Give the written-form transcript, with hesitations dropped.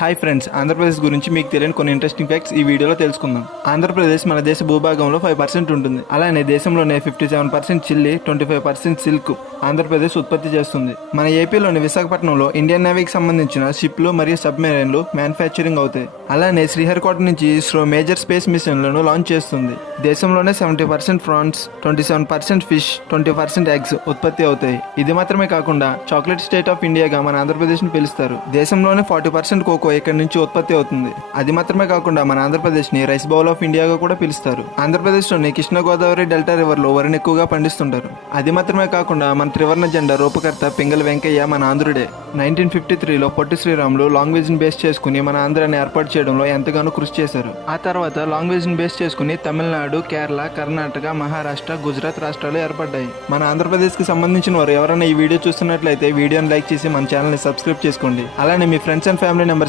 Hi friends, Andhra Pradesh గురించి మీకు తెలియని కొన్ని ఇంట్రెస్టింగ్ ఫ్యాక్ట్స్ ఈ వీడియోలో తెలుసుకుందాం. ఆంధ్రప్రదేశ్ మన దేశ భూభాగంలో 5% ఉంటుంది. అలానే దేశంలోనే 57% చిల్లి, 25% సిల్క్ ఆంధ్రప్రదేశ్ ఉత్పత్తి చేస్తుంది. మన ఏపీలోని విశాఖపట్నంలో ఇండియన్ నేవీకి సంబంధించిన షిప్లు మరియు సబ్మెరైన్లు మ్యానుఫ్యాక్చరింగ్ అవుతాయి. అలానే శ్రీహరికోట నుంచి ఇస్రో మేజర్ స్పేస్ మిషన్లను లాంచ్ చేస్తుంది. దేశంలోనే 70% ప్రాన్స్, 27% ఫిష్, 20% ఎగ్స్ ఉత్పత్తి అవుతాయి. ఇది మాత్రమే కాకుండా చాక్లెట్ స్టేట్ ఆఫ్ ఇండియాగా మన ఆంధ్రప్రదేశ్ ని పిలుస్తారు. దేశంలోనే 40% కోకో ఇక్కడ నుంచి ఉత్పత్తి అవుతుంది. అది మాత్రమే కాకుండా మన ఆంధ్రప్రదేశ్ ని రైస్ బౌల్ ఆఫ్ ఇండియాగా కూడా పిలుస్తారు. ఆంధ్రప్రదేశ్ లోని కృష్ణా గోదావరి డెల్టా రివర్ లో వరిని ఎక్కువగా పండిస్తుంటారు. అది మాత్రమే కాకుండా మన త్రివర్ణ జెండా రూపకర్త పింగళి వెంకయ్య మన ఆంధ్రుడే. 1953లో పొట్టి శ్రీరాములు లాంగ్వేజ్ ని బేస్ చేసుకుని మన ఆంధ్రాని ఏర్పాటు చేయడంలో ఎంతగానో కృషి చేశారు. ఆ తర్వాత లాంగ్వేజ్ ని బేస్ చేసుకుని తమిళనాడు, కేరళ, కర్ణాటక, మహారాష్ట్ర, గుజరాత్ రాష్ట్రాలు ఏర్పడ్డాయి. మన ఆంధ్రప్రదేశ్ కి సంబంధించిన వారు ఎవరైనా ఈ వీడియో చూస్తున్నట్లయితే వీడియోని లైక్ చేసి మన ఛానల్ ని సబ్స్క్రైబ్ చేసుకోండి. అలానే మీ ఫ్రెండ్స్ అండ్ ఫ్యామిలీ మెంబర్స్